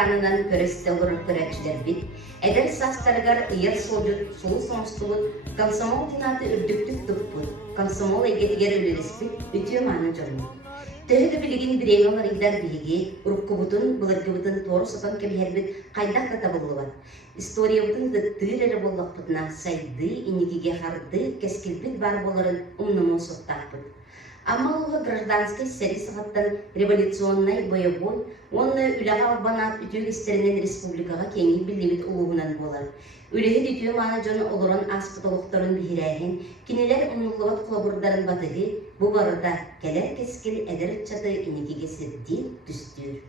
экранынан көресте олар көрәтчілер бит. Әдер састарығар ұйыр солжут, солу соңыстылы комсомол тинаты үрдіктік тұппы. Комсомол әгетігер өлелеспі үтіе маны жұрмы. Төхігі білігін біреймалар идар білігі, ұрыққы бұлырғы бұтын тору сотан кемхербет қайдақ да табылы бар. История бұтын дұттыр әрі боллақ бұтына сайды, инекеге қарды, кәскілбіт бар боларын ұмнымы соттақ бұт. Amma oğlu гражданской сәри сағаттан революционный боевой, оны үліға албанат үтіг істерінен республикаға кеңі білдебет ұлығынан болар. Үлігі дүтіе маны жоны олырын аспытылықтарын бігірәйін, кенелер ұнылығат құлабырдарын батығы, бұ барыда кәлер кескіл әдір чаты инекеге сірді түстір.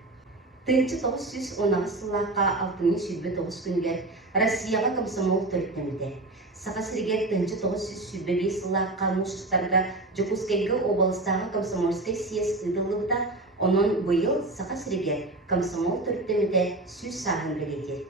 Тыңчы 916 сылаққа 6 сүрбе 9 күнігер Россияға комсомол төрттемеді. Сақасыргер тыңчы 905 сылаққа мұшықтарға Жокускайғы облыстағы комсомольскай съезд ұйдылығыда, оның бұйыл Сақасыргер комсомол төрттемеді сүз сағын білетер.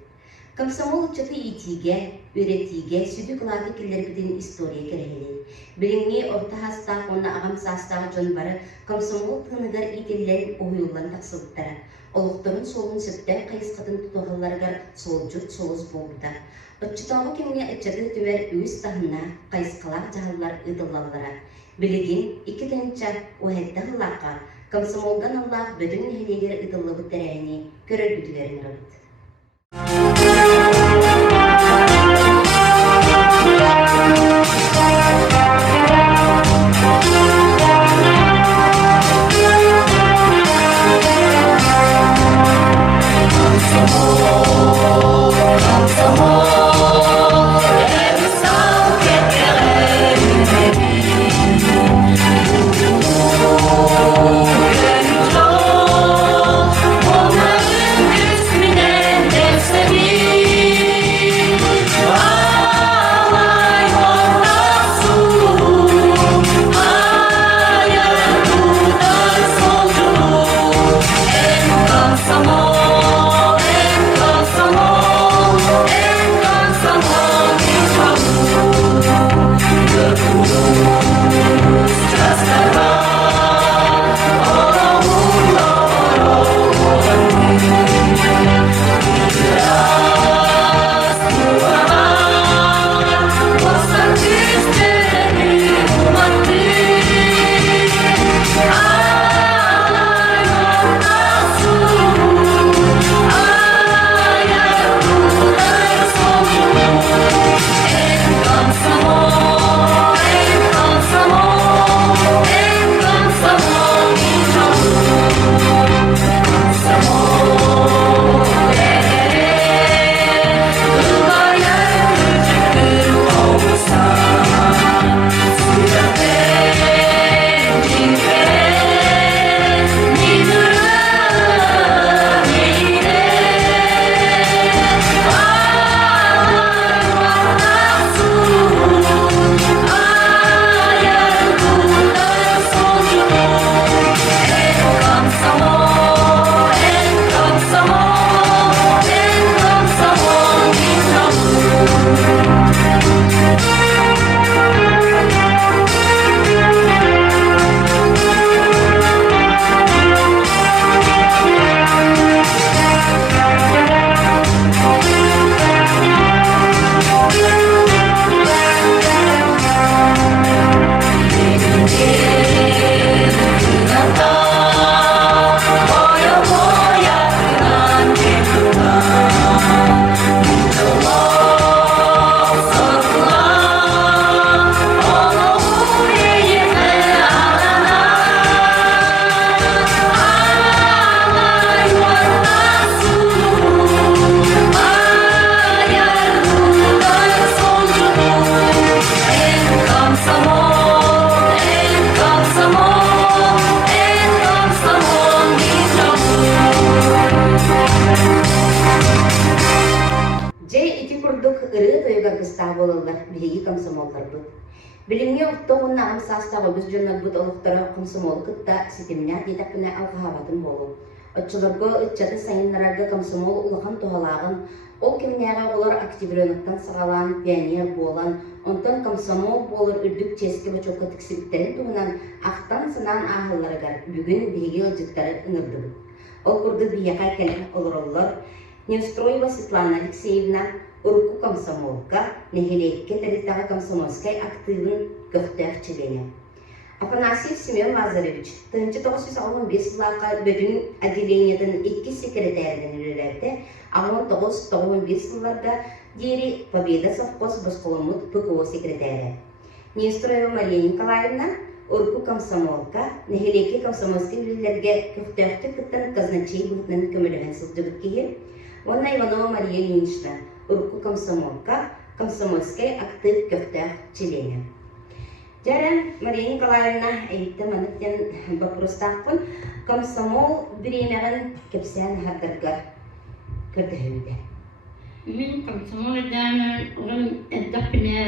Комсомол ұчаты итиге, өретиге, сүді қылаты келер бідін история керелер. Біліңе орта хастақ, оны ағам састағы жон бары комсомол тыңыгар ителер ойылан тақсылыптары. Олықтарын солын сөптер қайысқатын тұтағыларғар сол жұрт солыз болуда. Отчытауы кеміне ұчаты түмер өз тағына қайысқалақ жағылар ұдылалара. Білігін 2-тенча оғайттағылаққа комсомолдан Аллах бөдің әлегер ұдылығы тәрәйіне көрір бүтілерін рабыт. Біліңе ұқтауына амсастағы біз жонар бұд олықтары комсомол күтті сетеміне детапіне алғағаватын болу. Отчыларға үтчаты сайынларарға комсомол ұлған тұғалағын, ол кемнеға олар активленіқтен сығалан, пионер болан, онтан комсомол болыр үрдік ческе бачоққа тіксіліктерін туғынан ақтан сынан ағыларығар бүгін бейге ұлжықтары ұңырды. Ол кургы бияка келен олороллор. Неустроева Светлана Алексеевна урку комсомолка, нехилейке тарихтағы комсомольской активын көқтәк члене. Афанасьев Семен Лазаревич 1915 жылға бөлім отделениятын 2 секретарьден үлелерді, а 1995 жылларда дери Победа совхоз Басколомут ПКО секретаря. Неустроева Мария Николаевна урку комсомолка, нехилейке комсомольский үлелерге көқтәкті күттен казначей бұғытнын көміліген сылдығыт кейі. Онна Иванова Мария Ильинична урку комсомолка, комсомольской актив көқтәк члене. Жаран Мария Николаевна әйтті манықтен бақырыстақпын, комсомол біремеғін кепсен хардырғар көрдіхілді. Мен комсомол әдәні ұғын әддақпіне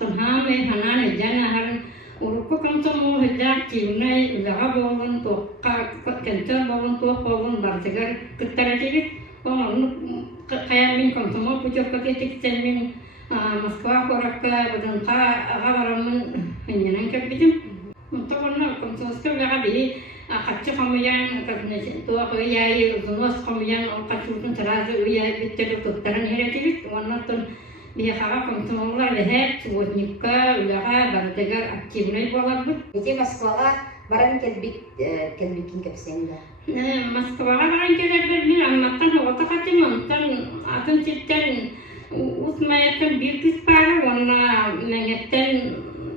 тұнхамы ханан әдәні ағарын ұрыққы комсомол әддақ кейінай ұзаға болын, тоққа кәнтер болын, тоқ болын, бартығар күттар әтегет. Оның қаян мен комсомол путевка кетексен мен Москва коракка бұдынға аға барамын үненен көпбетім. Мұнтағырны комсомольская ұлаға бейі қатшы қомыян, туақ ұяйы, ұзынуас қомыян, қатшылтын тұразы ұяй беттері тұттарын еретелік. Оннаттың бейі қаға комсомоллар бәхәт, отникка ұлаға бардығар активнай болар бұд. Ете Москваға баран кәлбекін көпсенді? Москваға баран кәлбекін мен амматтан оғыта қатым, онтан атын сеттерін Усмаяттан bir kız para, ona mengetten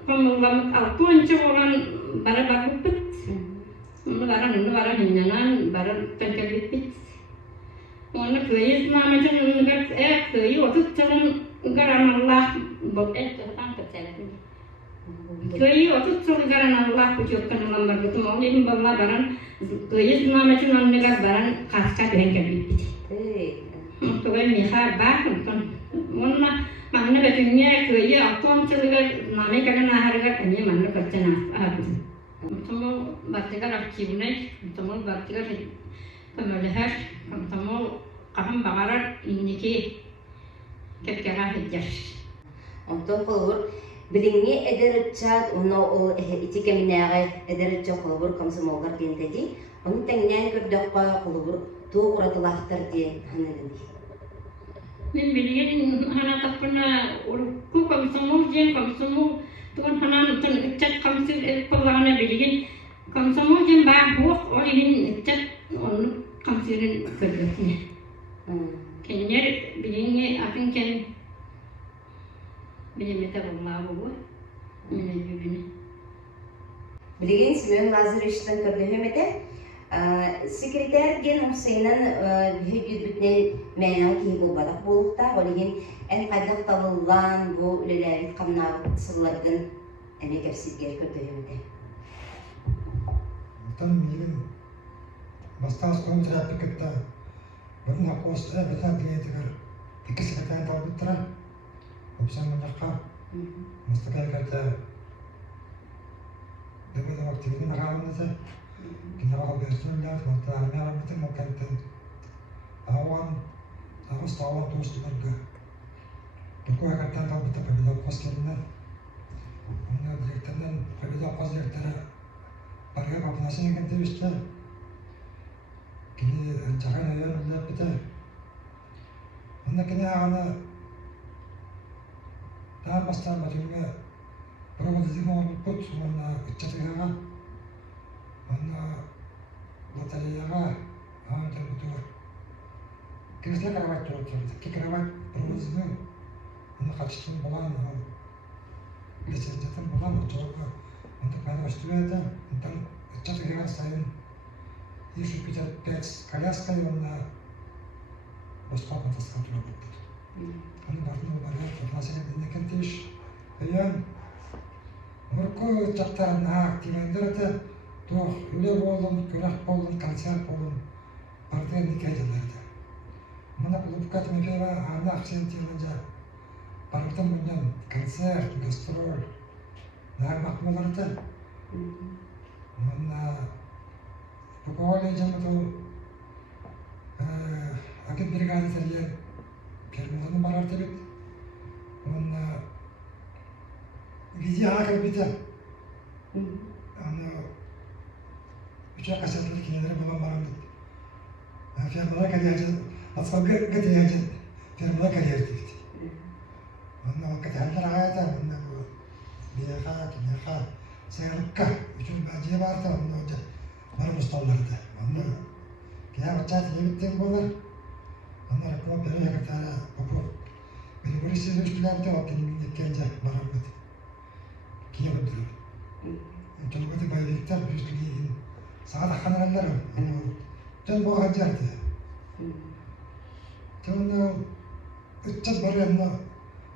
konulamık altı önce olan bara bakıp bit. Onu bara hinnanan, bara tenkebit bit. Onu köyü namacın ıngar, köyü oturtçalın garan Allah, bok tam kıtseledim. Köyü oturtçalın garan Allah, bu çok kanılan var bütün. Onu için balla baran, köyü namacın ıngar baran kaska tenkebit bit. Köyü mihar bakın. Ona mana betulnya kaya atom celular nami karena harga kami mana kerjaan apa? Kamu bertiga aktifnya, kamu bertiga pemelihar, kamu kaham bakaran ini ki kira hijau. Untuk keluar bilingnya edercad, ono itu kami naga edercad keluar kamu semua kerjaan tadi, onu tengnya kerja apa keluar tuh orang telah terjadi hanaladi. Men bilgin hana tapna urku komsomol jem komsomol tuan hana nutun chat komsil pagana bilgin komsomol jem ba huok olin chat on komsilin kerjanya. Kenya bilgin akan ken bilgin meta bangla bu men jubine. Bilgin Semyon Lazarevich'ten kerjanya meta sekreter gen Hüseyin'in hücudbütnen mənalı ki bu balaq boluqta, olegen en qaydaq talılan bu ülelerit qamnavı sıllardan əne kəpsizger kördüyümdə. Tan milin bastans kontrapı kıtta bunun haqqosta betan diyetigar iki sekreter talbıttıra opsiyon mınaqqa mustaqil karta dövüde vaktimin naqamınıza Kena bersulah, mata merah betul makan awan, harus awan terus juga. Tuku akan tahu betul perbeza kos kerana, mana direktoran perbeza kos direktoran, pergi apa nasi yang kita bisa, kini jangan ayam betul betul. Mana kena ana, dah pasti macamnya, perlu dizimak put, mana cakap mana bataryaga anta betul. Kira kerabat tuh, kerabat peruznya, mana kacitan bulan, lisenjatan bulan, coba untuk mana istilah tentang cakap saya, isu kita pets kalas kali mana bospa atas kantor betul. Kan baru baru masih ada kentis, ayam, mereka cakap nak timendera tu. Tuh, udah bolong, kerah bolong, kanser bolong, partai nikah jalan. Mana pelukat mereka anak sentil aja, partai menyan, kanser, gastrol, nah makmur tu. Mana pokoknya jam tu, akhir berikan saja, biar mana barat tu. Mana gizi agar kita, mana Ucap kasar lagi kini ada malam-malam фермалар карьерин, асфальт карьерин, фермалар карьерин. Онна каталдар агайда, онна биеха, сэрка, үчүн бажи барда, онна оже бар усталларды. Онна кия бачат ебиттен болар. Онна ракма бере катара опу. Бери бурисин үчүләрдә окинин кенҗә барабыз. Кия бутыр. Төнбөтө байлыктар бирүлеген сагат ханаралар. Төн бага жарды. Төн үтчет барганда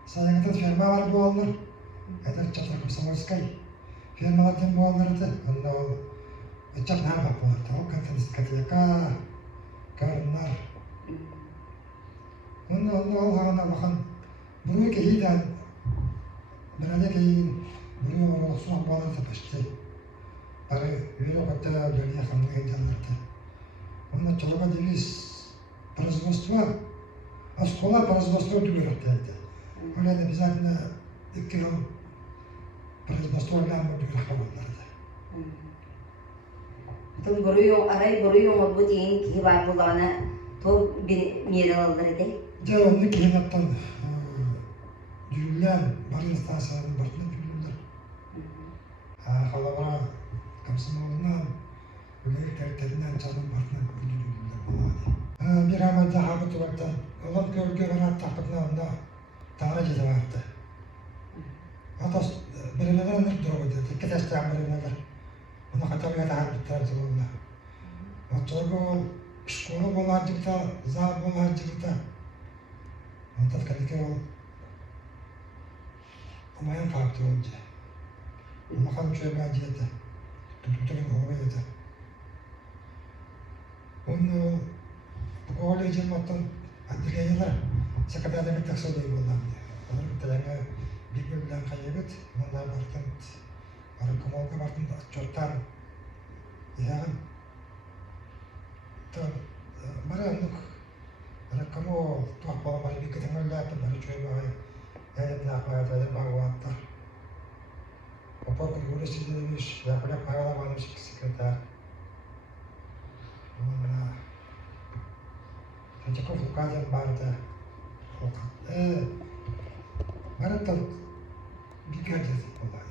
саягата ферма бар болдур. Эдер чатыр комсомольскай. Фермалардан болдурды. Онда үтчет нар бар болду. Кантес катяка карнар. Онда алганда бахан буну кейдан берәле кейин буну суак баланса пеште. Бары юро коттала берне хандыгы жанларды. Онда чолога девиз производство, а школа производство дүгөрөттө. Оля обязательно 2 кило производство лямбы дүгөрөттө. Тон бурую модбу дейин ки бар булганы то мералдырды. Жауапны кейинаттан жүрүлән барын станцияларын бартын жүрүләр. Халабара комсомолунан үлгертерден чалым бартын жүрүләр булады. Бир амалда хабы тураттан олар көлгө барат тапкына анда таңа жете барды. Атас берелерden durmadı. Dikkat ettiğimler. Ona kadar ya da harbitter durumda. Oturgu şkola bolacıkta, zal bolacıkta. Ondan kadar o amayan kalktı önce. Ona kadar şöyle acıydı. Tuttuğum ovaydı. Onu bu kolejin matın adliyeler sekreterden bir taksiyonu kullandı. Onların bir tane birbirinden kaybet, onlar barkın, komolga barkın çortan, yağın. Tam, maranlık, kamu tuak bala bari bir kadın öyle yaptı, bari çoğu bari, elimle akmaya da bağlantılar. Opa bir uğraşı demiş, yapacak bağlamamış sekreter. Çok fukadem vardı. Barata bir gadget olay.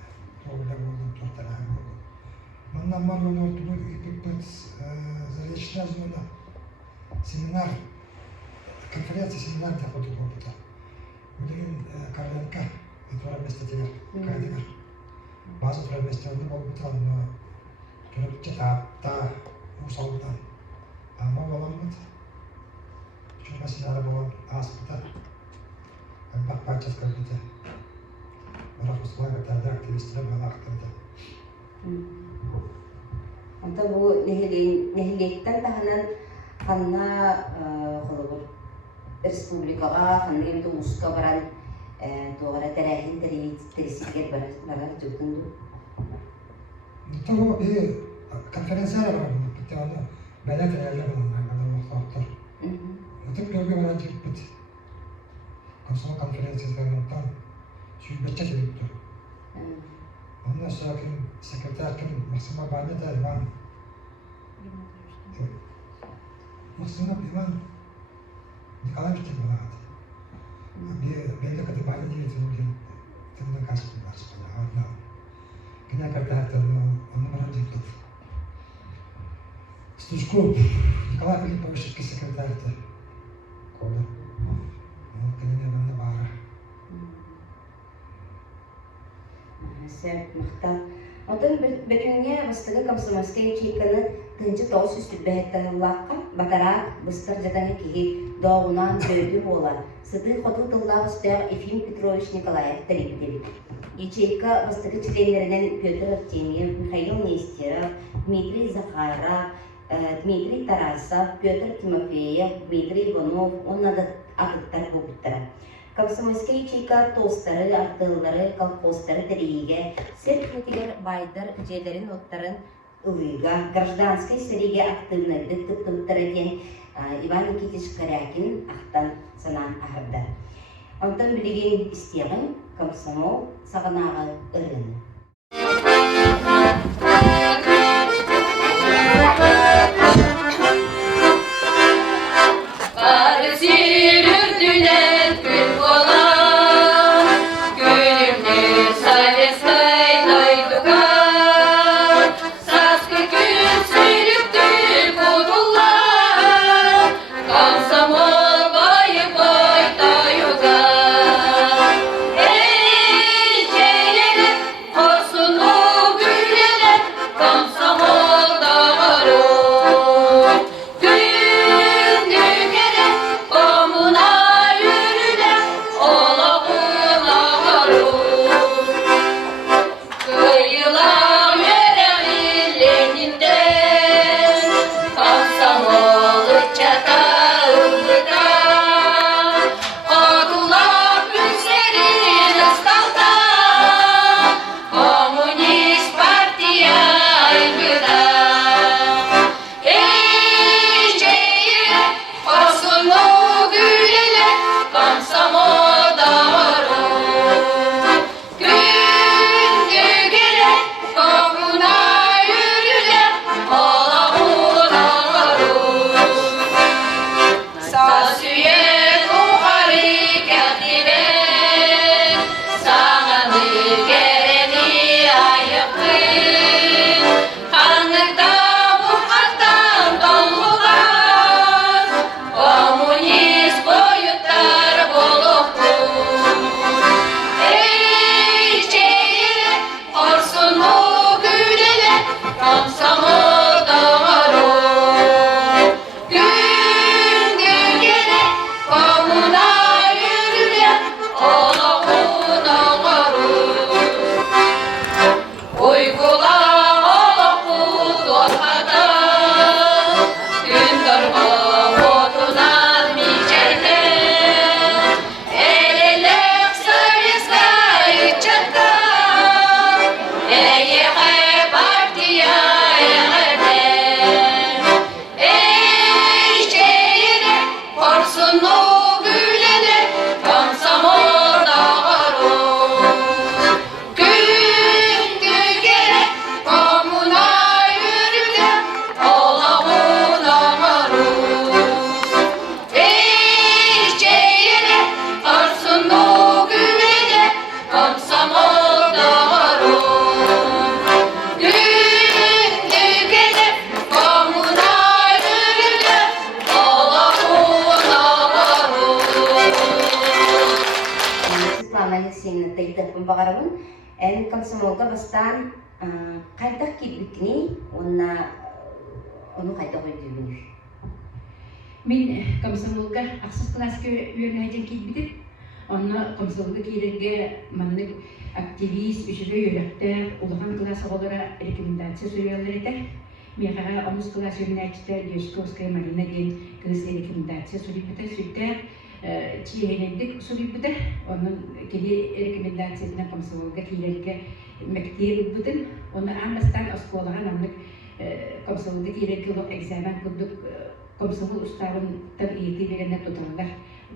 Orada buldum tortalar buldum. Ondan malum ortada bir zarışlar zona seminer, konferansı seminer yapıldı burada. Bugün kararlıka etura besteciler kaydılar. Bazı etura besteciler oldu ama görüp çıta usaldan ama olamaz. Çünkü mesela arabalar asfalta bak parçası kaldı. Orası ısmarladı da aktivistler bana aktardı. Anta bu nehliyetten tahanan kanna kolubur respublikaga kanna yemde uska baran doğara terahin terisiker barar jutundu. Tabii bir konferanslar var burada. Bir tane belet yerler var. Bana muhtar. Oturup bölge var çıktı. Konsola konferanslarından s.Betünцы yoktu. Ondan sonra sekreter kim Maksima Bani de İvan. Maksima İvan Nikolaevich de vardı. Bir belli kadar Bani diye söylüyorum. Tümden kaçtılar bana. Kine kadar da onu bana çıktı. Stuşko Nikolay Filipovich sekreterdi. Kola. Kine bana var. Sen mıhta. Ondan bütünge bastırı komsomolskaya çekanı tıncı toğuz üstü behettanıllaqqa batarak bastır jatani kihi doğunan böldü ola. Sıdı xodu tılda üstüğ Efim Petrovich Nikolayev tarif edildi. Ячейка бастыры членлеринен Петр Артемьев, Михаил Нестеров, Дмитрий Захаров, Дмитрий Тарасов, Петр Тимофеев, Дмитрий Иванов, onlarda adıtlar buldular. Комсомольская ячейка тостары, артылары, колхоздары дәрейге, сертметигер байдар жерлерин оттарын ылыга, гражданской сәреге активнайды тұптымтыр екен Иван Никитич Корякин ақтан санан ағырды. Онтан білеген істеғін комсомол сағынағы ұрыны. багарабын эн комсомолга бастан кайдак кибикни оны кайда койдубун. Мен комсомолга аксыз класска үйрөнөйден кийбидик. Онна комсомолга кийерге маннык активист үшүгө үйрөктөр улахан класс олора рекомендация сөйлөөлөр эте. Мехара онус класс үйрөнөйчтер Юшковская Марина ден кыз рекомендация сөйлөйбүтө сүттө чиенедик сөйлөйбүтө. Онун кеди рекомендациясына комсомолга кийерге мектеп бүтүн. Оны амастан осколаган оннук комсомолга кийерге экзамен курдук. Комсомол уставынтан иети беренне туталар.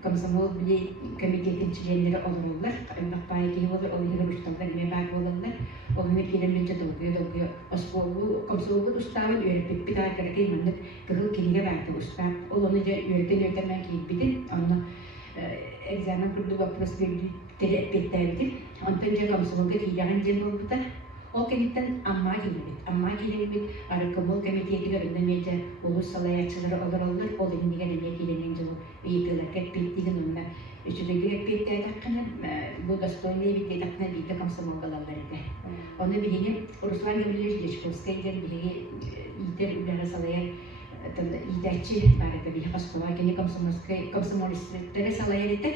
Комсомол били комитетин членleri олорулар. Бакпай кийболор олору уставдар мебак болалар. Олар келемнече долгуя осколу комсомол уставын үйрөтүп битар керек мындык кырыл кинге барды устав. Ол оны же үйрөтөн кийбидин. Аны экзамен курдук вопрос берди. Онтон же комсомолга кийган жен болбута. Ол кенеттен амма келебит. Аркомол комитетиге өндөмөйдө улус салаячылары олоролор ол индиген эме келенен жыл ыйытыларга петтиген онна үчүлүгү петте таккана бу достойный бит таккана бит комсомолгалар эте. Оны билген Руслан Емельевич Лешковский деген биги итер үлара салая идачи барыга би хаскова кене комсомолисттер салая эте.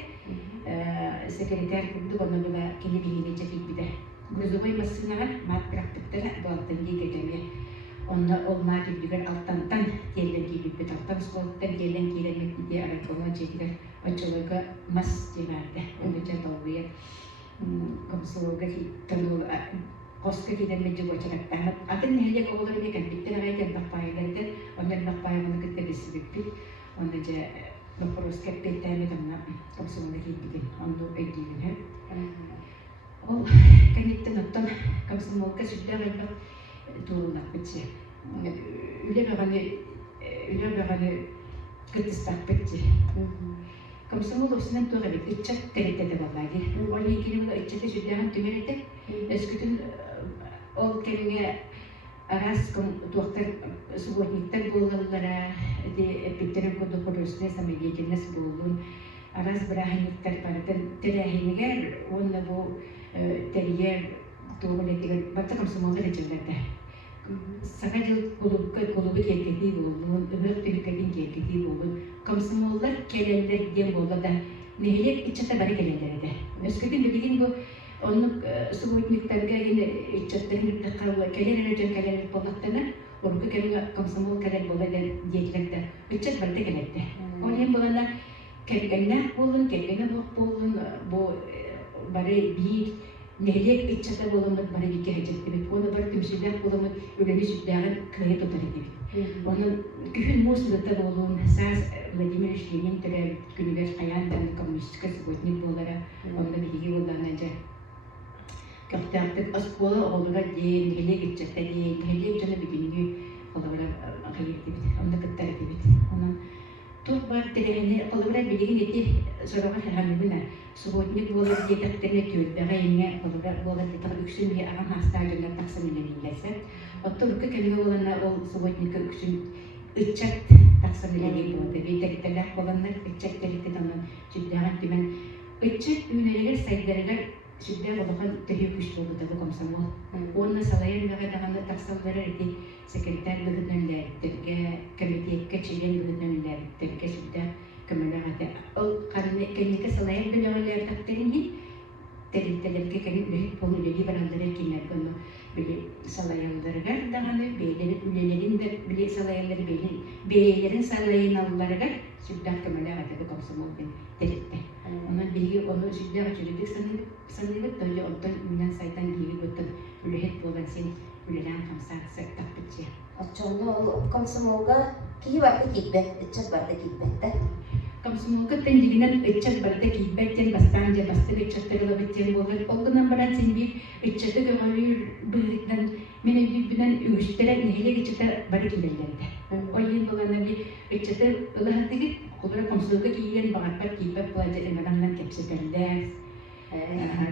Секретарь курдук оны була кене билген жакит биде. Грузовой машинаға мат практиктері болаттан дегеге. Онна ол мат үйдігер алтантан телен кейбіппет, алтан сколттан телен кейленмек де аракона жегігер очылығы мас демәрді. Оны жадалғыя комсомолға кейттің қосқа кейленмек жег очырақтамат. Атын нәлек олар бе кәмпеттер ағайден бақпайыларды, ондан бақпайыланы күтті бесібіппет. Оны же вопрос кәппеттәмет онна комсомолға кейтіген. Онды өйдейін. Ол кәнеттен оттан комсомолга сүрдә гайба турулап битсе. Үле баганы кытыстак битсе. Комсомол осынан туга бит иччек теретте баллаги. Ол икенеге иччекте сүрдәгән түмәрәтә. Эскүтен ол кемгә арас ком доктор субботниктер булганлара, эпидерим коды корусны самоидеятельность булган. Арас брахиниктер бардан терәһинегә онны бу терьер тугулетигер батта комсомолга речелдерде. Сагадил колубы кекети болду, өбөк тилкедин кекети болду. Комсомолдар келелдер дем болду да нехилек иччата бары келелдерде. Өскөтүн билген бу оннук субботниктерге эне иччаттын таккалы келелерден келелер болдуктана, орку кемге комсомол келел болду диетлерде. Иччат барды келелде. Онен болана келгенне болдун, келгене болдун, бу бары бир нелек иччата боломут бары бике хажеттебит. Оны бар түмсүлдер боломут өлөнү сүттөгөн кыйы тутар эдебит. Оны күхүн мусулда болуун саз Владимир Ильич Ленин күнүгөр каяндан коммунистика субботник болара. Онда биги болдана же каптактык аскола олуга ден нелек иччата ден нелек жана бигинги олуга кайырдыбит. Онда кыттар эдебит. Онун тут бар терени олуга билген эти сорога ханыбына субботник болар детектерне түйөтбөгө эмне болар детек үксүн бие аган хастагында таксым менен билесе. Оттурукка кемге болана ол субботникке үксүн ыччат таксым менен болду. Бетектелер боландар ыччат теректен жүддөгөн түмен ыччат үнелер сайдыргар сүддө болгон төһө күч болду да комсомол. Онна салайын дагы таксалдары эти секретарь бүгүнөлөрдөргө комитетке член бүгүнөлөрдөргө сүддө көмөлөгөтө. Ол канны кенеке салайын бөлөгөлөр тактырыни терителерге кенеп полулеги барандары кинерген били салайындырга даганы бейлери үлелерин де били салайындыр бейлерин салайын алларга сүддө көмөлөгөтө комсомол бен теритте. Онан биги оны сүддө чүрүдүк саныбыт тойы онтон үнен сайтан биги көтөн үлехет болгон сен үлелен камсаксы таппычы. Очондо ол комсомолга кии барды кийбет, иччат барды кийбетте. Комсомолга тендигинен иччат барды кийбеттен бастан же бастан иччаттырыла беттен болгон. Олгунан баран сен бир иччаты көңөлүр быгыттан менен бирбинен үгүштөрө нехилек иччата бары кийбелерде. Ойын болгонда бир иччаты ылахатыгы олора комсомолга кийген багатпат кийбет болажы эмагандан кепсетелдер.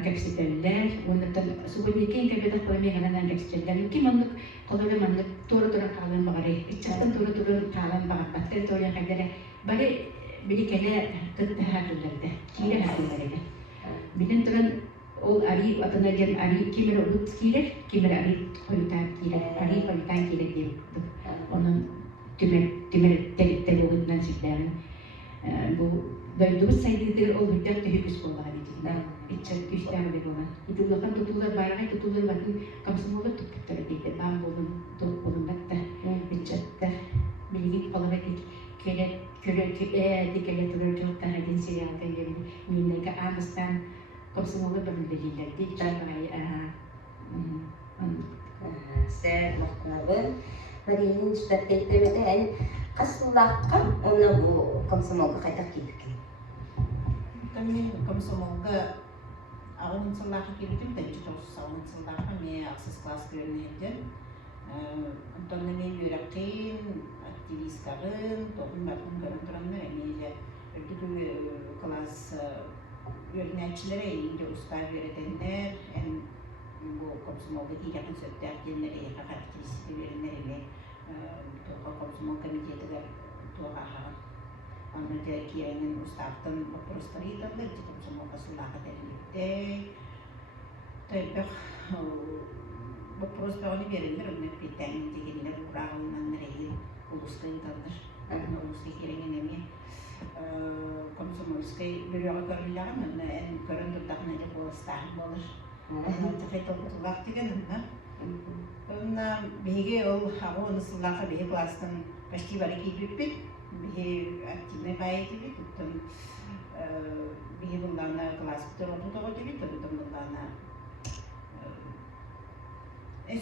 Кепсетеллер, оннан субботниккен кебедак коемеганан кепсетеллер. Ким оннук колоры мандык тура калан багары, иччаттан тура калан багатпаттар тоя кайдара бары били келе тыттахатыларды, кире хатыларды. Билен туран ол ари атанаден ари кимер урут килер, кимер ари колютан килер, ари колютан килер деп. Onun tümer telikte boğundan sütlerin. Bu dördüğümüz sayıdır o hüccet tühüküs boğağı diyeceğim. İçer güçler de boğağı. İtulakan tutular bayrağı tutular bakın kamsımoğlu tuttukları deydi. Ben bulun da içette bilgi kalabalık köle dikeletiler çok daha cinsiyete gibi minnek ağızdan kamsımoğlu bölümleriyle diyeceğim. Sen bakmadın. Barinin şiddetlerde qasıllaqqa onu bu komsomolga qaytaq ketdik. Tabii komsomolga ağın sıllaqa keldim de çok sağın sıllaqa me aksız klas görünürdü. Ondan ne yürekten aktivistlerin toplum bakım görüntülerine emiyle ödülü klas yöneticileri iyice usta öğretenler en bu komsomolga yakın sözlerdenleri aktivist verenlerine komsomol komitetiga tuaha anada kiyanin ustaftan вопрос-ları da komsomolga sıllaqa derlikte tabii вопрос bağlı verilir onu biten diyenler uğrağından nereye uluskayı tanır uluskayı kerengenemi komsomolskayı bürüyor görürler ama en görüntü dağınacak o ustahım olur Tefet olmak diye ne? Onunla bir ol hava nasıllaka bir klastan başki var ki bir aktifne bayi gibi tuttum bir bunlarla klas bir topu gibi tuttum bunlarla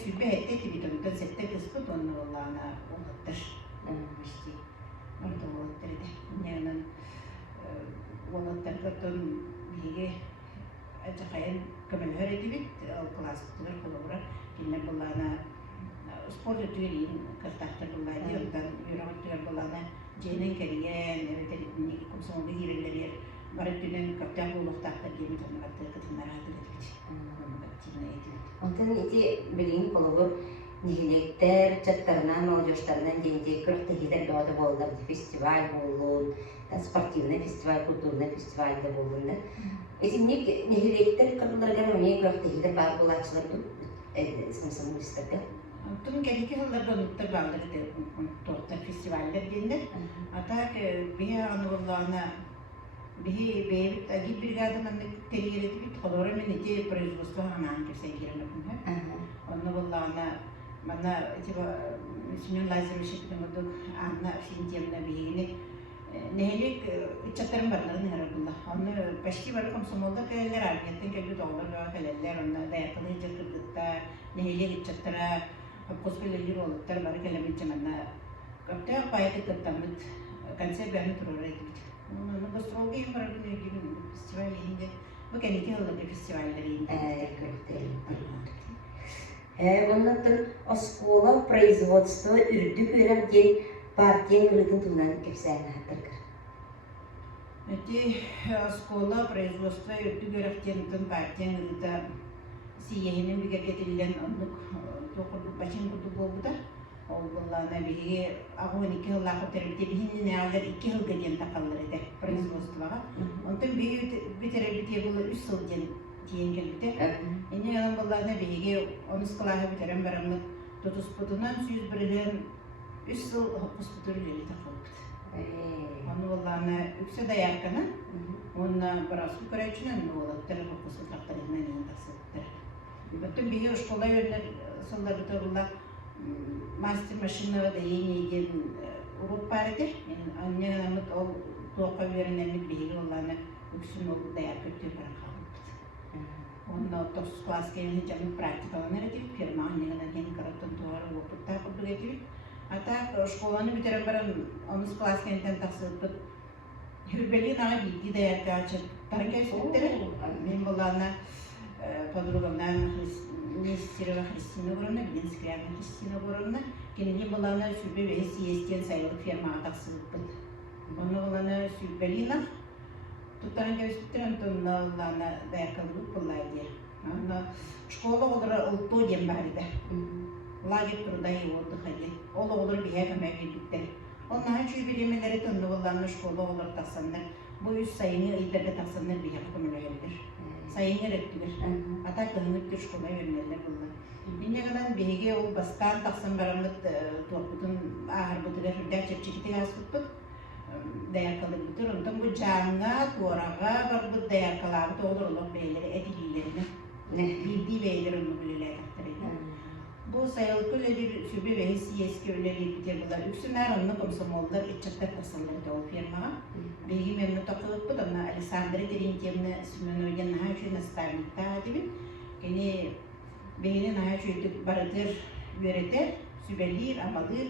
süper hette gibi tuttum sette kısmı onlarla olattır başki orada olattır de yani olattır tuttum bir Acayip kemen öğretibit kelas tutar kolora yine bulana spor tüylerin kırtaktır bulaydı ondan yürüyüşler bulana jenin kariyer ne komsomol girerler baratünen kaptan buluktakta gibi tanımaktır kadınlar adıdır. Ondan iti bilin kolu nihilikler çatlarından mevcutlarından genci kırktahiler doğada bollar festival bolun sportivne festival kulturne festivalde bolunda. Esimlik nihilikler kadınlarga ne kırktahiler bağ bulaşçılardı samsamın istedi. Tüm gerekli yıllardan tabanları torta festivaller dinler. Hatta bir anılarına bir acı bir gadının teriyeti bir kolora meniti производство hanan kesekiren yapımı. Anılarına bana acaba şimdi lazım bir şekilde mutlu anla filmlerine bir nehelik çatırım varlar neherabullah. Onu başki var komsomolda keller albiyetten geldi dolar ve kelleller onlar da yakınıcı kırdıkta nehelik çatıra koskoylar oluklar var kellemin çamanna kapta payet kaptamit konser beğeni tururaydı. Onu gastroloji var bir gibi festival indi. Bu kendi yıllarda festivaller indi. Bundan oskola производство үрдүк өрәген партия кырытын тунан кепсәне хатыркыр. Эти школа производства үрдүк өрәген партия кырыта сиехинен бигә кетилгән анлык токырдык башын курду булды. Ол буллана биге агоник яллах тербите бихинне алар 2 ел гәдән такаллар иде производствога. Онтан битеребите булы 3 ел diyen geldi. Yine yanım vallahi bihi onu skalaha bitiren baramlık tutuspundan 100 birilen 3 yıl hospital geldi takıldı. Onu vallahi yüksek dayakana onunla barası karayçınan ne oldu? Telefon hospitallarından yine taksıttı. Bütün bihi şkola yönler sonunda bitiyorlar. Master maşinleri de yeni geldi. Urut paride. Anne yanımız o toka verenler bihi vallahi yüksek oldu dayak götürüyor. Ondan tops klas gelince canım praktikalarına gidip firma annelerden yeni karakter duvarı okutta kurdu getirip hatta şkolanı bitiren baran onun klas gelince taksıp hürbeli nağa bilgi değer kaçır tarık sütleri benim vallahi подругамdan Nestirova Hristina Gorovna Bilinskiyana Hristina Gorovna gelince vallahi sübbe ve SES'ten sayılık firma taksıp onu vallahi sübbelina Tutan gösteren tonlarla dayakalıp bulaydı. Ama şkola olur ultu diyen barida. Lagit turday oldu hadi. Olur bir hepime birlikte. Onlar şu bilimleri tonlarla şkola olur taksanlar. Bu 100 sayını ileride taksanlar bir yapım öğrenir. sayın erettiler. Ata kılınıp düşkuna yönlerler bunlar. İnce kadar bege o bastan taksan baramıt toputun ahır budur hürden çepçikti yazıpıt değer kalıp budur. Ondan bu canğa, tuğrağa var bu değer kalabı doğduruluk beyleri, edililerine. Bildiği beyler onu bilirler taktırıyla. Bu sayılık öyle bir sübü ve hissiyesi öyle bir bitirdiler. Üksünler onunla komsomollar içeride tasarları da o firma. Bilgi memnun takılıp bu da Alessandra Derinkem'le Sümen Oya'nın her şeyine stabilite adibin. Yani beynin her şeyde baradır, üretir, süberlir, amadır.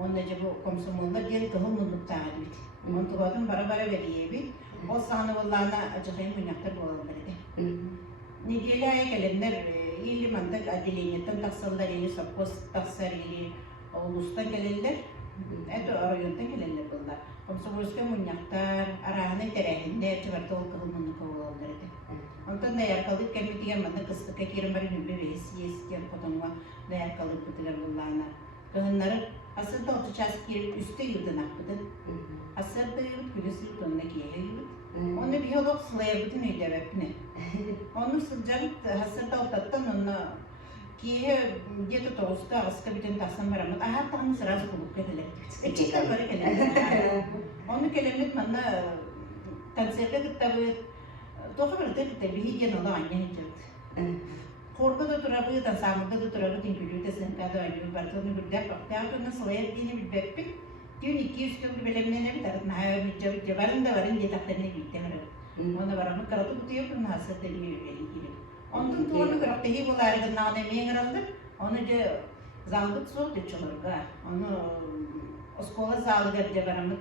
Onunca bu komsomollar diye kılımlılık adibin. Onun tuğadın bara veriyebi. O sahne vallahına acıkayım münyaktır bu olanları. Nidiyeli aya gelenler ili mantık adileniyetten taksallar ili sapos taksar ili ulustan gelenler eto arayontan gelenler bunlar. Komsomolska munyaktar arahane terehinde çıkartı ol kılımını kovalardı. Ondan da yarkalık kemitigen mantık kıstıka kirimari nübbe ve hissiyesiken kotonga da yarkalık bitiler bullağına. Kılınları asırda otuçaz kirip üstte yıldan akbıdı. Asırda yılt gülüsü yılt onunla kiye yılt. Onu biyolog slayabıdın öyle vepne. Onu sıcak hasırda otattan onu ki где-то толстая аска bütün tasam varamız. Hatta sırası kuluk kedeler. Çıkar böyle kedeler. Onu kelimet bana konserde kitabı toka berde kitabı hiç yana da aynı hiç. Korku da durabı da samurda da durabı dinkülü de sen kadar öyle bartonu bir de bakta nasıl yediğini bir bepik. Diyor 200 kilo bilemene bir tarafına hayal bir varın diye takdirine gitti var. Ona varamı karatu tutuyor bunun hasret edemiyor gibi. Ondan sonra kırıp tehi bulardı nane mengiraldı. Onu da zaldık sol geçiyorlar. Onu oskola zaldık diye varamı.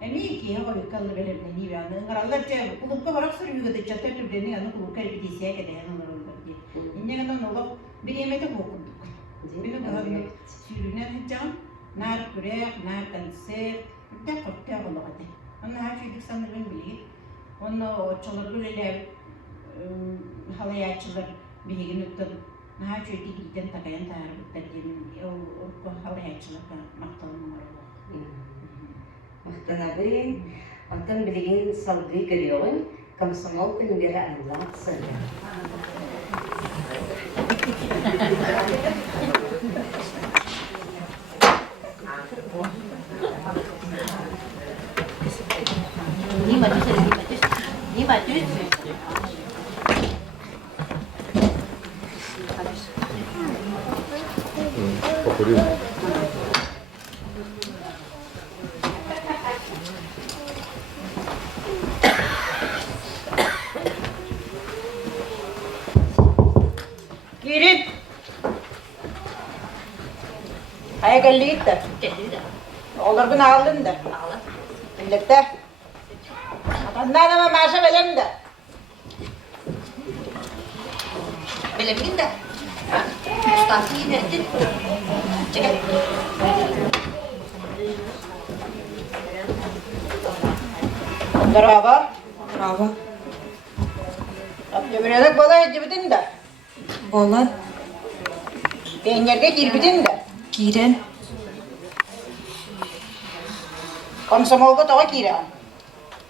Emi ki hava yukarıda bilemene iyi yani. Ngarallar diye kulukka varak sürüyor da çatır tüblerini yani kulukka bir disiye kadar onlar olur diye. İnce kadar olup bir yemete kokunduk. Bir de daha sürünen can. Nar kurek, nar kanser, bir de korktu olacaktı. Onun her şeydik sanırım bilir. Onun çoluk böyle halayatçılar bir gün öttü. Her şeydik giden takayan tarih dediğim o halayatçılar maktalım var. Muhtemelen ondan bilgin salgı görüyorsun. Komsomol günleri anlatsın. Ni batus. Girin. Ayak elli gitti. Olur gün aldın da. Millette. Atandan ama maaşa verem de. Bilemin de. Mustafi'yi verdin. Çekil. Merhaba. Bravo. Abdümenek bala edibidin de. Olan Peynirge girbidin de. giren Komsomolga toğa giren.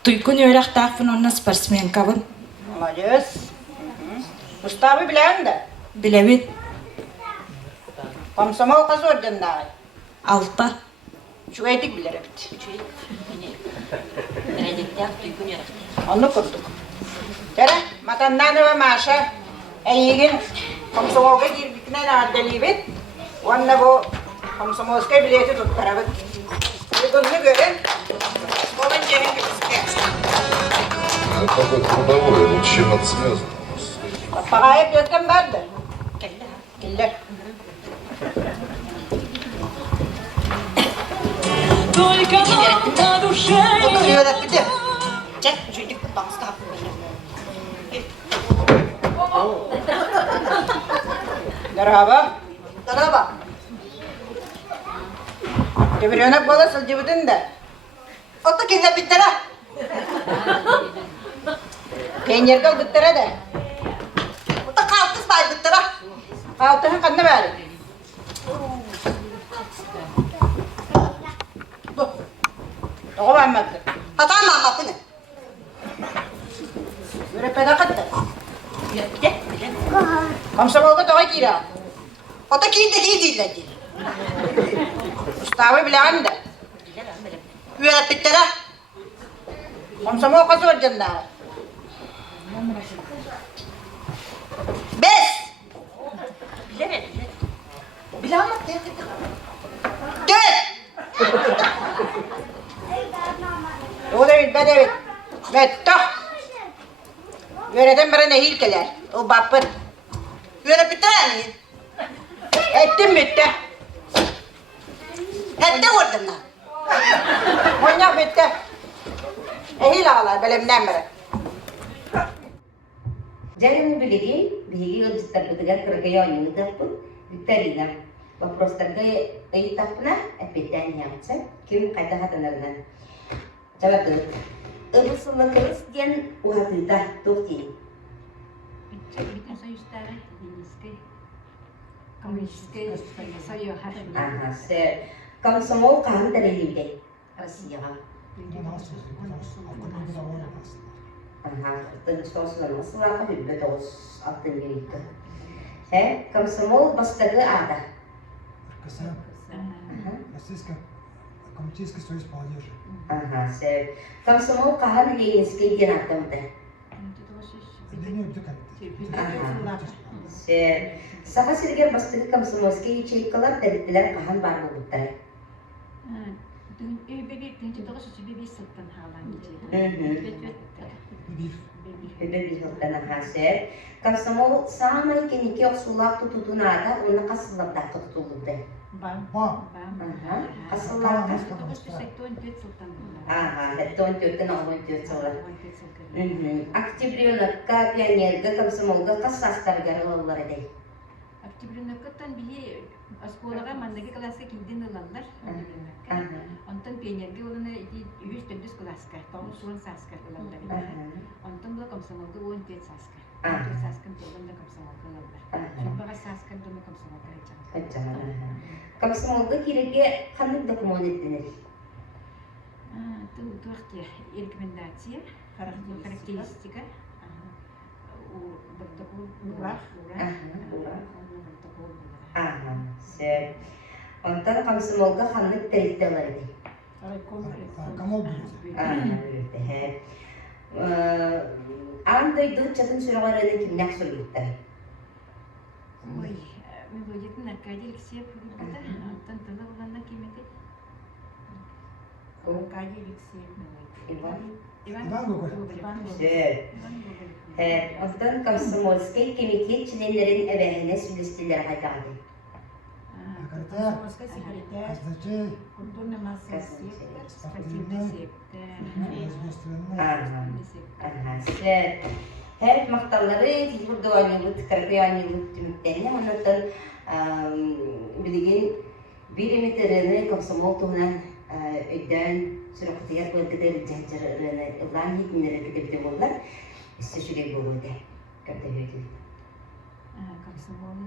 tuykun öğrak tağfın onunla sportsmen kabın. Молодец. Ustavı bilen de. Bilevit Komsomol kaz oradan da. alta. Şu edik bilir bit. Onu kurduk. Tere, matandan ve maaşa eğigin komsomolga girbikine nadeli bit. Onunla bu komsomolska bileti tuttar bit. Bunu görün. Oğlum cebin gibi. Ну, такое трудовое, вот с чем это связано? Pakayıp yöntem vardı. Kelle. Только на душе. Oturuyor hep bir de. Çek, çocuk bastı. Merhaba. Merhaba. Devriyona bola sılcıbıdın da. Otu keze bittere. Peynir kal bittere de. Otu kaltız bay bittere. Kaltını kanını ver. Bu. Doğu vermekti. Hatan mı anlattın? Böyle pedakat da. Комсомолга тоға кира. Ота кейді. Уставы білән да. Үйеріп біттері. Комсомол қасы өрденді. 5. Білән ма? 4. O David. Metto. Yöneten birine hilkeler. O babın. Yönet bitti mi? Ettim bitti. Etti vurdun lan. Onyak bitti. Hil ağlar belimden beri. Жареный билигин, биги отстар бутыгар крагайони утаппу, викторина. Вопростарга ыйтапна, аппетян ямца, ким кайда хатанарнан. Жабатык. Ыбысылыкыбыз ген ухатыда тоқти. Bütün soyuşları коммунистический союз. Ага, се комсомол каан тарелиде. Россияга. Ага, тынчтосынан сылака хүлбе тоғыз алтын герейді. Комсомол бастығы ада. Российский коммунистический союз молодежи. Ага, се комсомол каан ленинский ген аттымды. Се саха сирген бастығы комсомольский ячейкалар дәріттілер каан бар болуттары. Комсомол самай кенеке оксулак тутутунада уна касыллапта тутулуды. Касыллапта. Октябрёнокка, пионерга, комсомолга кассастаргар олалар эдей. Октябрёноккаттан бии осколага мандagi класска килдин ылаллар. Онтон пионерге олана 100 класска, тоғыз суан саска ылаллар. Онтон бұл комсомолга 15 саска. 15 саскан толганда комсомолга ылаллар. Шумбага саскан дома комсомолга хачан. Комсомолга киреге қандай документ еттенер? Туахтия рекомендация, характеристика, Онтан комсомолга қандай тәріптелер еді? Андай дұт жатын сұрағарыны кімнәк сұрғыттар? Ой, мен бөлетін Аркадий Алексеев бұлбыда, антон тылы оланна кемеді. Аркадий Алексеев. Иван Гоголь. Онтан комсомольский комитет членлерін әбәхіне сүлістілер қайтағады. Комсомольский секретарь. Культурный массовый сектор. Спортивный сектор. Her maqtalları burada oynayıp, karpı oynayıp tümüklerine ondan bilgin bir metreni komsomol tuğunan öden sürekli bölgede ricalarını ilan hikmeleri gidip olurlar. İşte şuraya bulurdu. Kapta ödül. Komsomol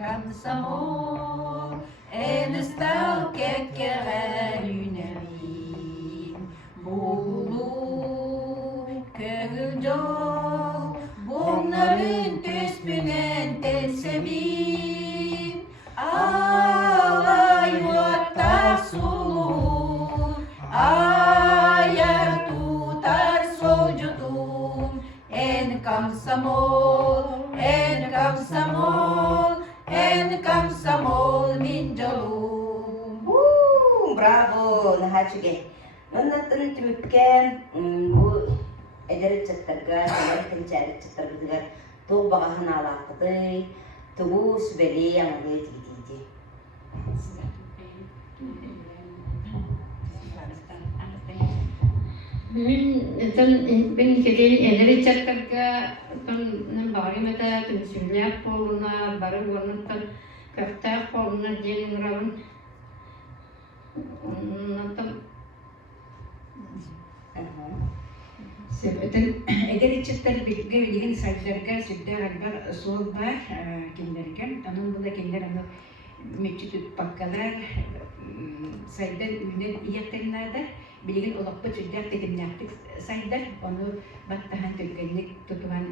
Комсомол, en stal kekkere lunerin. Bolu, köyüncol, bunların tüspünen tensebin. Alay vatar sulu, ayar tutar solcutum. En komsomol minjalum. Bravo, nahachuge. Ondan tümükken bu ederit çattarga, ederit çattarga tuğ bağahan alaqıdı, tuğu sübeli yanılı tiydi. Ben kedin ederit çattarga Barimata tümsüller poluna, barı varlıktan kaftar poluna gelin ravun. Ondan Sebeten eder içetler bilgi bilgin sayılarga sürdüğü sol var kinderken tanım bula kinder ama meçhut pakkalar sayıdan ünlü iyatenlerde билигин олоппа чүлдәр тегеннәктик сайдар оны баттахан төлгәнлек тутуган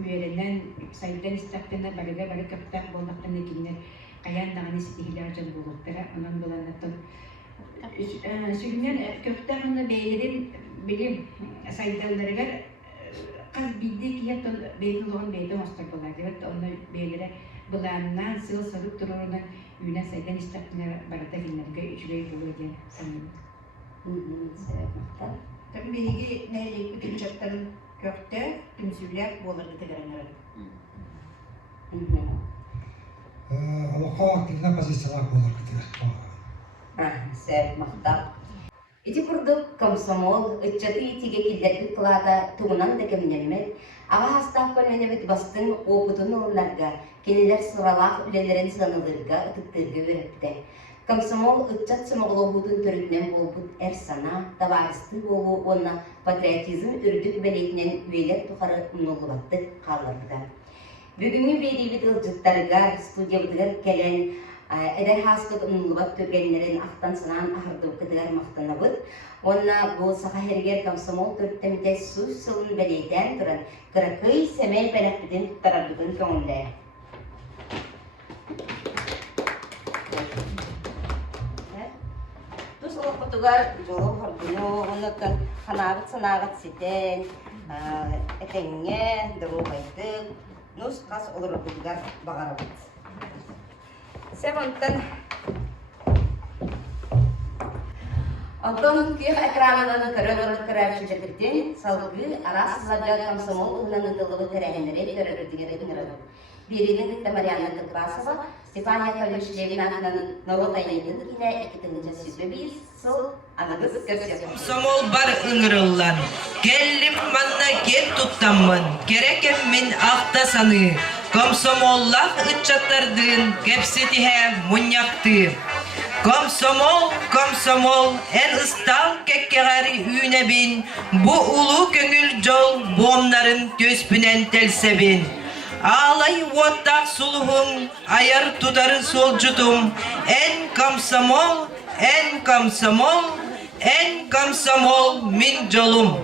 үереннән сайдан истәктәнә барыга бары каптак болмактан киннер каян даганы стихилар жан булыктара онан буланатын сүрүнен көптәгәнне бәйләрен билим сайдалларга каз бидди киятон бәйләгән бәйләм астар булар дип оны бәйләре буланнан сыл сырып торырына үнә сайдан истәктәнә барата киннәргә үчүгәй булыр дип саныйм. Табиги нәйле үтүнчәттән көктә түнсүләр булыр дигәннәр. Алоха активна позициялар булыр китә. Сәр мактап. Ити курдук комсомол ыччаты итиге килдерди кылада тугунан да кемнемет. Ага хастап көлөнебит бастын опутун улларга, кенелер сыралак үлелерин санылырга ытыктырга берипте. Комсомол ыччат сымоглобутун төрүтнен болбут эрсана, табарысты болу онна патриотизм үрдүк белетинен үелер тухары унулубатты калырда. Бүгүнгү берибит ылжыттаргар студиябыдыгар келен эдер хаскыт унулубат төргенлерин актан санаан ахырдып кытыгар мактанабыт. Онна бу саха хергер комсомол төрттемите сус сылын белетен туран кыракый семей белектидин туттарабытын көңүлдер. Тусолокутугар жолу хордуну, оннуттан ханабыт санагыт ситен, этеңге, дыругайтык, нус кас олорокутугар багарабыт. Севонтан Антон ких экранынан көрөбүлдүн салгы арасыларга комсомол уланытылыбы тереңнери көрөбүлдүн. Берилин Тамаряна Красова, Степания Калиш-Левина, Новотайнин, Кина, Экитинджа Сюбебис, Сол, Анагыз, Комсомол бар ыңырыллан, келлим манна кет туттаммын, керекем мен ақта саны, комсомоллах ытчаттардын, кепсетиhe муньяқты. Комсомол, комсомол, эн ыстал кеккеғари үйнебин, бу улу көңіл жол, бомнарын төспінен телсебин. Алай уаттақ сулуғым, аяр тудары сол жұтым, эн комсомол, min жолым.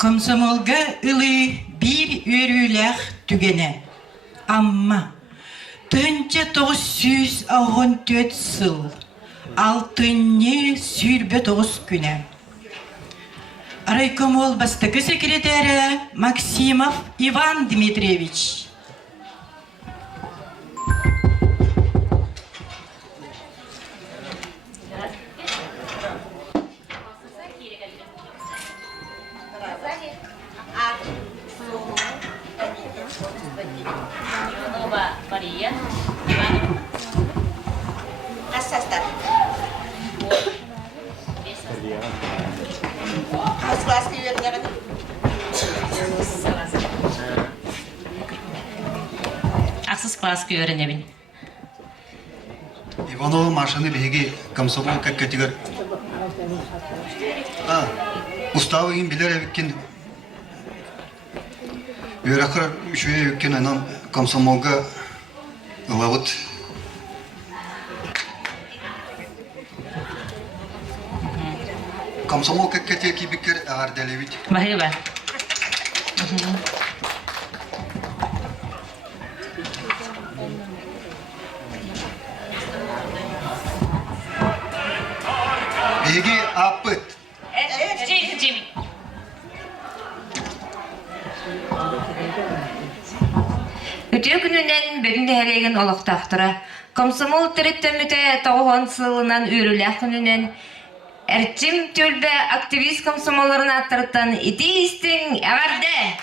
Komsomolga ılı bir örülək tügene. Amma tınca 914 sıl, altını sürbe 9 güne. Raykomol bastakı sekreteri Maksimov Ivan Dmitrievich. Аксыз класс öğrenebilin. Иванова машины беги комсомол как категор. Уставы им билер евкен. Юрахар шуе евкен анан комсомолга лавут. Комсомол как категор бикер арделевит. Бахиба. Беги апыт. Үтө күнүнен бөгүндө хелеген олоктактыра. Комсомол төрөттөмүтө 9 сылынан үрүлөк күнүнен эрчим төлбө активист комсомоллорун аттыртан итистин аварде.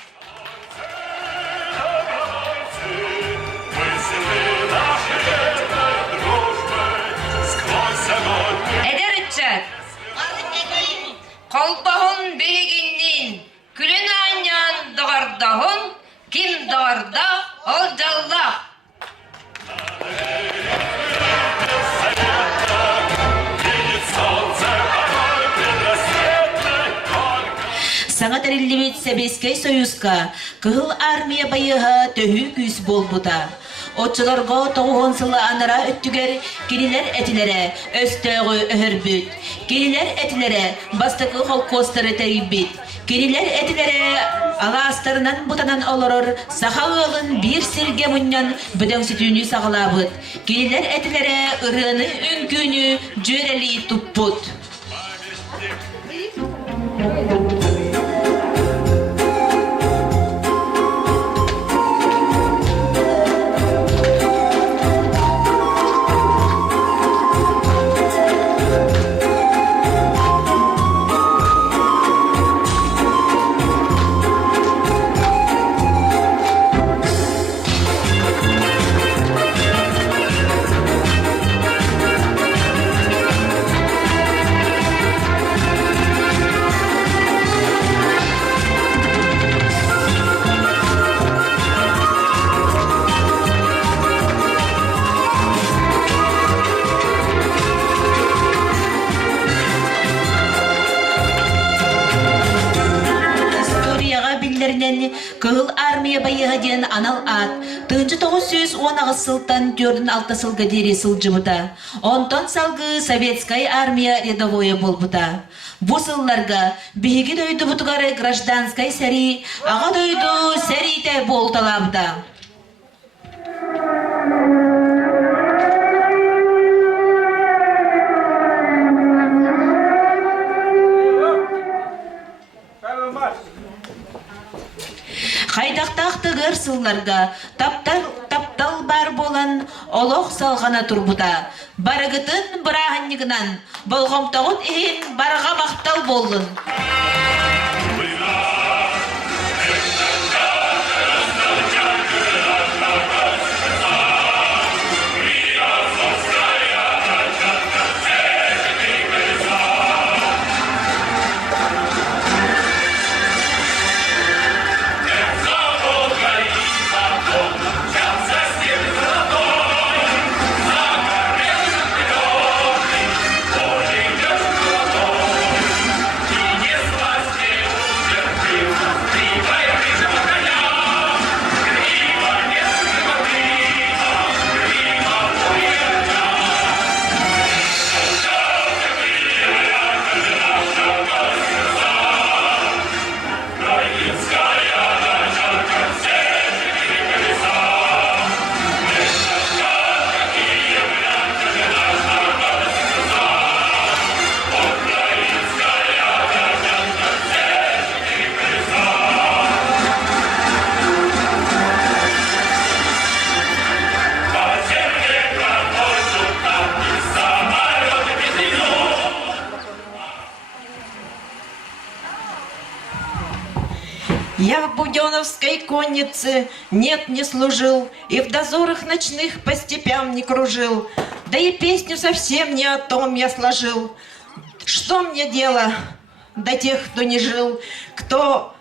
Колбахын бейгиннин, күлін айнян дағардахын, ким дағарда, ол жалда. Саңа тәреллемет Сәбескай Союзка, кығыл армия байыға төхі күз болбута. Отчыларға 9 сылы анара өттігер келелер әтілері өстіғі өһірбіт. Келелер әтілері бастықы холкостары тәрібіт. Келелер әтілері аластарынан бұтанан олырыр, сақауығын бір сілге мұннан бүдің сүтіні сағылабыт. Келелер әтілері ұрыны үңкіні жөрелі тұппыт. Кығыл армия байыға ден анал ат, 1910 сылтан 4-6 сылға дере сылжымыта. Онтон салғы советскай армия рядовое болбыта. Бұ сылларға бейгі дөйді бұтығары гражданскай сәрі, аға дөйді сәрі болталабыта. Қайдақтақтығыр сылларға таптал бар болан олық салғана тұрбыта. Барығытын бірағынығынан болғымтағын ең барыға мақтал болын. Я в буденовской коннице нет не служил, и в дозорах ночных по степям не кружил, да и песню совсем не о том я сложил. Что мне дело до тех, кто не жил, кто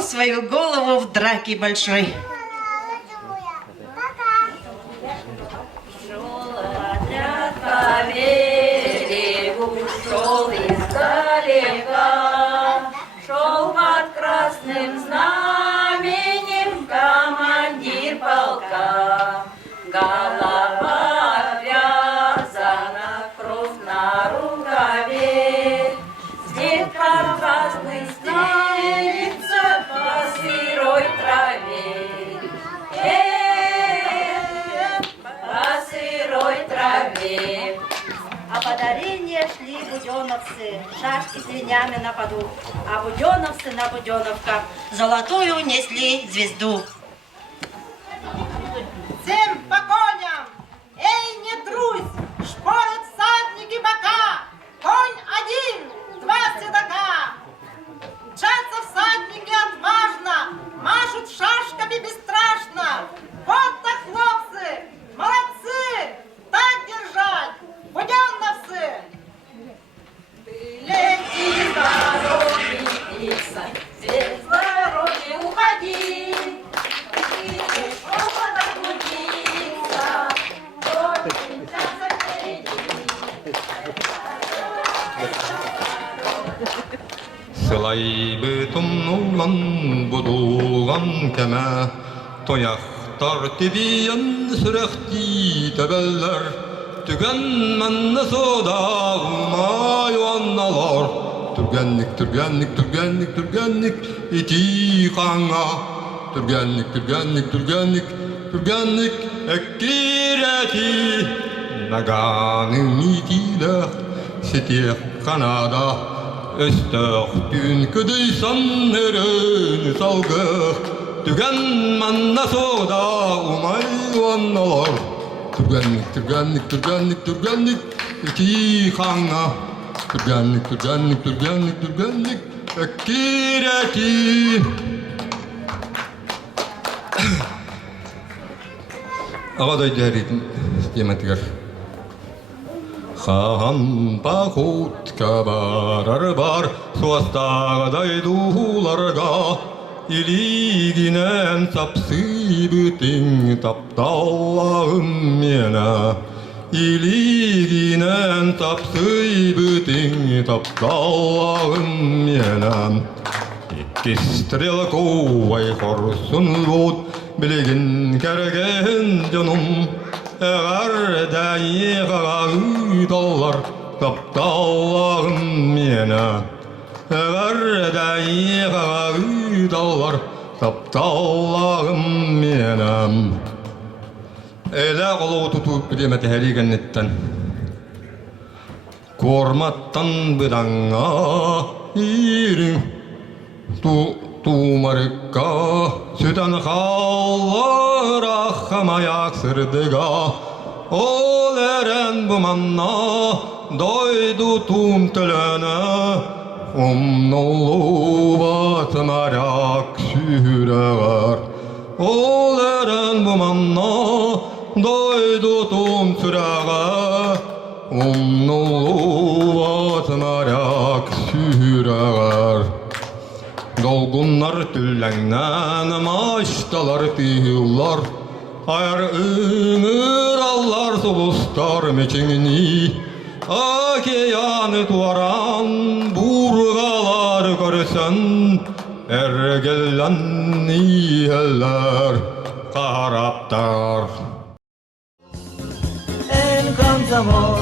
свою голову в драке большой. Шел издалека, шел под красным знаменем командир полка. Голова отвязана, кровь на рукаве, здесь под красной стелится по сырой траве. По сырой траве. А подарение шли буденовцы, шашки с ленями на поду, а буденовцы на буденовках золотую несли звезду. Всем по коням! Эй, не трусь! Шпорят всадники бока! Конь один, два седока! Мчатся всадники отважно, машут шашками бесстрашно. Вот так, хлопцы! Молодцы! Так держать! Буденовцы! Лети с дороги, птица, с дороги уходи. Сылай бөтім нолан бұдылған кәмә, тояқтар тебейін сүрәқти тәбәлләр, түгән мәнні сода ұмай оңналар. Түргәнник, түргәнник, түргәнник, түргәнник, ити қаңа. Түргәнник, түргәнник, түргәнник, түргәнник, әккерәти. Наганың итиләқ, сетек қанада. Östök tün kıdıysan nereni salgı. Tügen manna soda umay vannalar. Türgenlik, türgenlik, türgenlik, türgenlik, iki khanga. Türgenlik, türgenlik, türgenlik, türgenlik, ekireti. Ağaday derin yemetler. Хан пахутка барар бар, суастағадай дуларға, илигінен сапсы бүтін тапталағым мені. Илигінен сапсы бүтін тапталағым мені. Икки стрелка ой хорсын бұд, білеген кәрген жонum. Әғар дәйіғаға ұйдалар, тапталағым мені. Әғар дәйіғаға ұйдалар, тапталағым мені. Әлі қолу тұтып білеметі әрегенеттен. Корматтан бұдаңа ирің. Тумарыққа сүтін қалар аққамаяқ сырдыға. Ол әрін бұманна дойду тум тіліні. Умнолу батымаряк сүрәғар. Ол әрін бұманна дойду тум сүрәғар. Умнолу батымаряк сүрәғар. Dolgunlar tüllengnen maçtalar tüyullar. Ayar ömür allar soğustar meçingini. Akeyanı tuvaran burgalar görsen. Ergellen niyeller karaptar. En komsomol